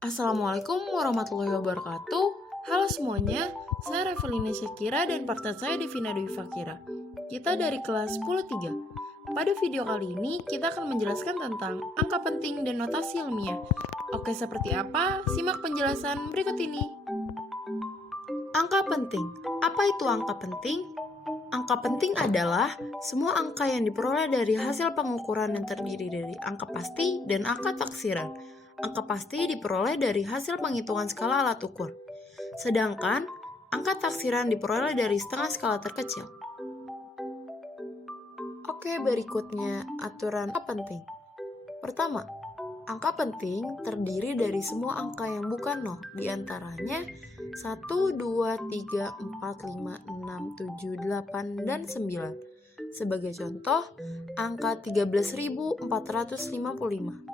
Assalamualaikum warahmatullahi wabarakatuh. Halo semuanya, saya Revelina Syakira dan partner saya Devina Dwi Fakira. Kita dari kelas 10-3. Pada video kali ini, kita akan menjelaskan tentang angka penting dan notasi ilmiah. Oke, seperti apa? Simak penjelasan berikut ini. Angka penting. Apa itu angka penting? Angka penting adalah semua angka yang diperoleh dari hasil pengukuran yang terdiri dari angka pasti dan angka taksiran. Angka pasti diperoleh dari hasil penghitungan skala alat ukur. Sedangkan angka taksiran diperoleh dari setengah skala terkecil. Oke, berikutnya aturan angka penting. Pertama, angka penting terdiri dari semua angka yang bukan 0, diantaranya 1, 2, 3, 4, 5, 6, 7, 8, dan 9. Sebagai contoh, angka 13.455.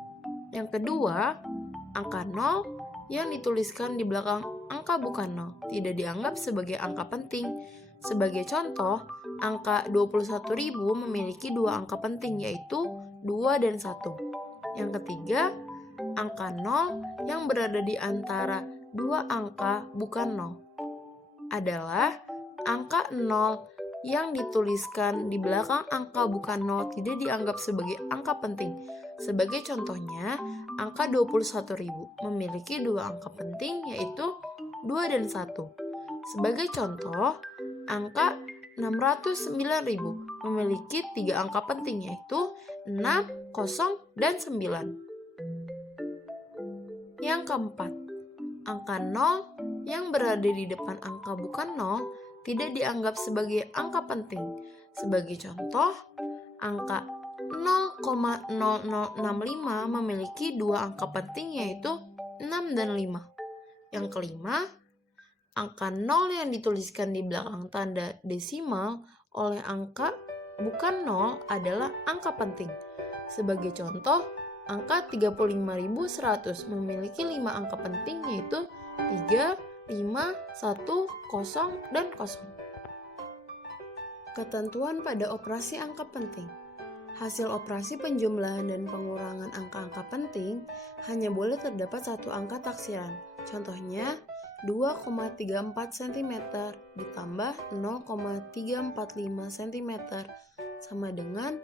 Yang kedua, angka 0 yang dituliskan di belakang angka bukan 0 tidak dianggap sebagai angka penting. Sebagai contoh, angka 21.000 memiliki dua angka penting yaitu 2 dan 1. Yang ketiga, angka 0 yang berada di antara dua angka bukan 0 adalah angka 0 yang dituliskan di belakang angka bukan 0 tidak dianggap sebagai angka penting. Sebagai contohnya, angka 21.000 memiliki dua angka penting yaitu 2 dan 1. Sebagai contoh, angka 609.000 memiliki tiga angka penting yaitu 6, 0, dan 9. Yang keempat, angka 0 yang berada di depan angka bukan 0 tidak dianggap sebagai angka penting. Sebagai contoh, angka 0,0065 memiliki dua angka penting yaitu 6 dan 5. Yang kelima, angka 0 yang dituliskan di belakang tanda desimal oleh angka bukan 0 adalah angka penting. Sebagai contoh, angka 35.100 memiliki 5 angka penting yaitu 3, 5, 1, 0, dan 0. Ketentuan pada operasi angka penting. Hasil operasi penjumlahan dan pengurangan angka-angka penting hanya boleh terdapat satu angka taksiran. Contohnya, 2,34 cm ditambah 0,345 cm sama dengan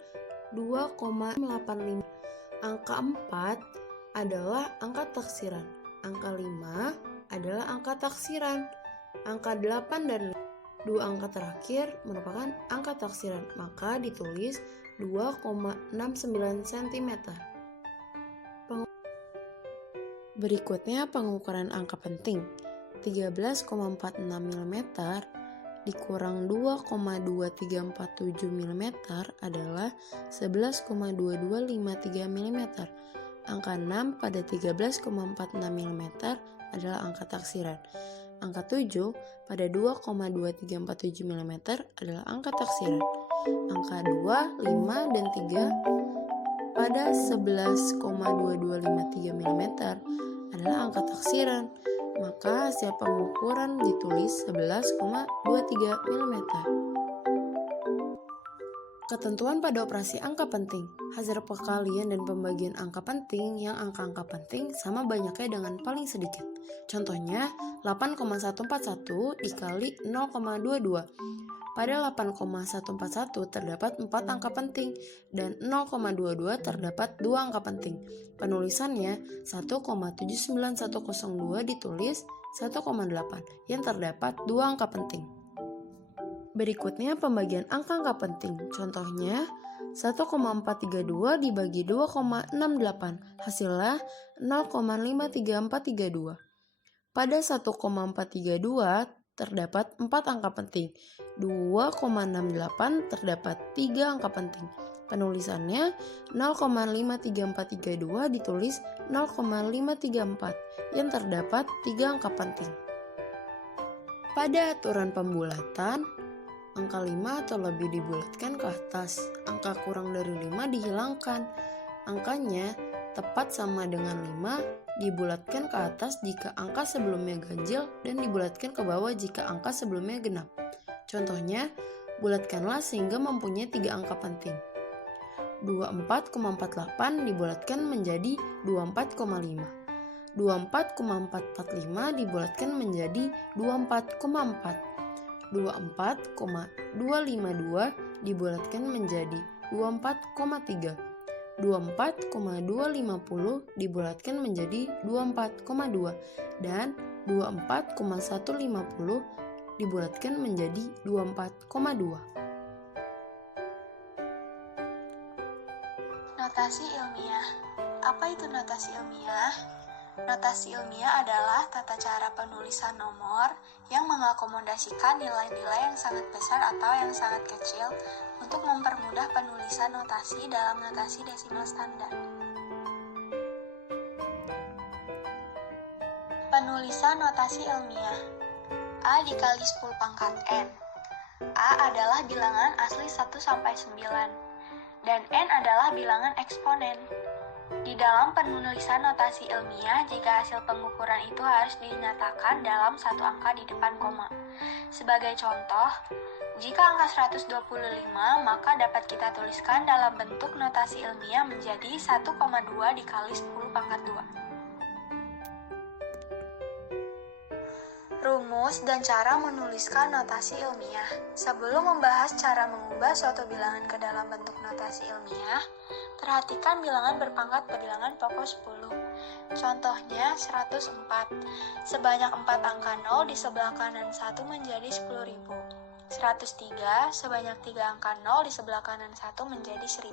2,85. Angka 4 adalah angka taksiran. Angka 5 adalah angka taksiran. Angka 8 dan 2 angka terakhir merupakan angka taksiran, maka ditulis 2,69 cm. Berikutnya pengukuran angka penting. 13,46 mm dikurang 2,2347 mm adalah 11,2253 mm. Angka 6 pada 13,46 mm adalah angka taksiran. Angka 7 pada 2,2347 mm adalah angka taksiran. Angka 2, 5, dan 3 pada 11,2253 mm adalah angka taksiran. Maka hasil pengukuran ditulis 11,23 mm. Ketentuan pada operasi angka penting. Hasil perkalian dan pembagian angka penting yang angka-angka penting sama banyaknya dengan paling sedikit. Contohnya 8,141 dikali 0,22. Pada 8,141 terdapat 4 angka penting dan 0,22 terdapat 2 angka penting. Penulisannya 1,79102 ditulis 1,8 yang terdapat 2 angka penting. Berikutnya pembagian angka-angka penting. Contohnya 1,432 dibagi 2,68 hasilnya 0,53432. Pada 1,432 terdapat 4 angka penting. 2,68 terdapat 3 angka penting. Penulisannya 0,53432 ditulis 0,534 yang terdapat 3 angka penting. Pada aturan pembulatan, angka 5 atau lebih dibulatkan ke atas, angka kurang dari 5 dihilangkan. Angkanya tepat sama dengan 5 dibulatkan ke atas jika angka sebelumnya ganjil dan dibulatkan ke bawah jika angka sebelumnya genap. Contohnya, bulatkanlah sehingga mempunyai 3 angka penting. 24,48 dibulatkan menjadi 24,5. 24,445 dibulatkan menjadi 24,4. 24,252 dibulatkan menjadi 24,3. 24,250 dibulatkan menjadi 24,2 dan 24,150 dibulatkan menjadi 24,2. Notasi ilmiah. Apa itu notasi ilmiah? Notasi ilmiah adalah tata cara penulisan nomor yang mengakomodasikan nilai-nilai yang sangat besar atau yang sangat kecil untuk mempermudah penulisan notasi dalam notasi desimal standar. Penulisan notasi ilmiah. A dikali 10 pangkat N. A adalah bilangan asli 1 sampai 9 dan N adalah bilangan eksponen. Di dalam penulisan notasi ilmiah, jika hasil pengukuran itu harus dinyatakan dalam satu angka di depan koma. Sebagai contoh, jika angka 125, maka dapat kita tuliskan dalam bentuk notasi ilmiah menjadi 1,2 dikali 10 pangkat 2. Rumus dan cara menuliskan notasi ilmiah. Sebelum membahas cara mengubah suatu bilangan ke dalam bentuk notasi ilmiah, perhatikan bilangan berpangkat bilangan pokok 10. Contohnya 104. Sebanyak 4 angka 0 di sebelah kanan 1 menjadi 10.000. 103. Sebanyak 3 angka 0 di sebelah kanan 1 menjadi 1.000.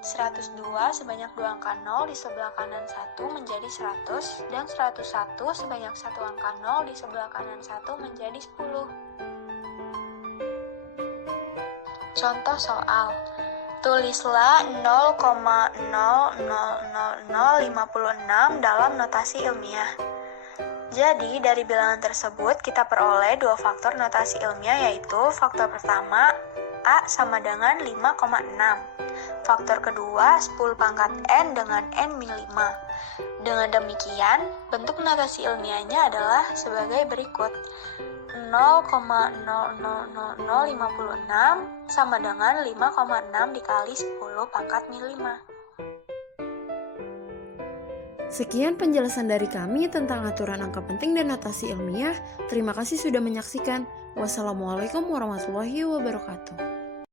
102. Sebanyak 2 angka 0 di sebelah kanan 1 menjadi 100. Dan 101. Sebanyak 1 angka 0 di sebelah kanan 1 menjadi 10. Contoh soal. Tulislah 0,00056 dalam notasi ilmiah. Jadi, dari bilangan tersebut kita peroleh dua faktor notasi ilmiah, yaitu faktor pertama A sama dengan 5,6. Faktor kedua 10 pangkat N dengan N-5. Dengan demikian, bentuk notasi ilmiahnya adalah sebagai berikut. 0,00056 sama dengan 5,6 dikali 10 pangkat 5. Sekian penjelasan dari kami tentang aturan angka penting dan notasi ilmiah. Terima kasih sudah menyaksikan. Wassalamualaikum warahmatullahi wabarakatuh.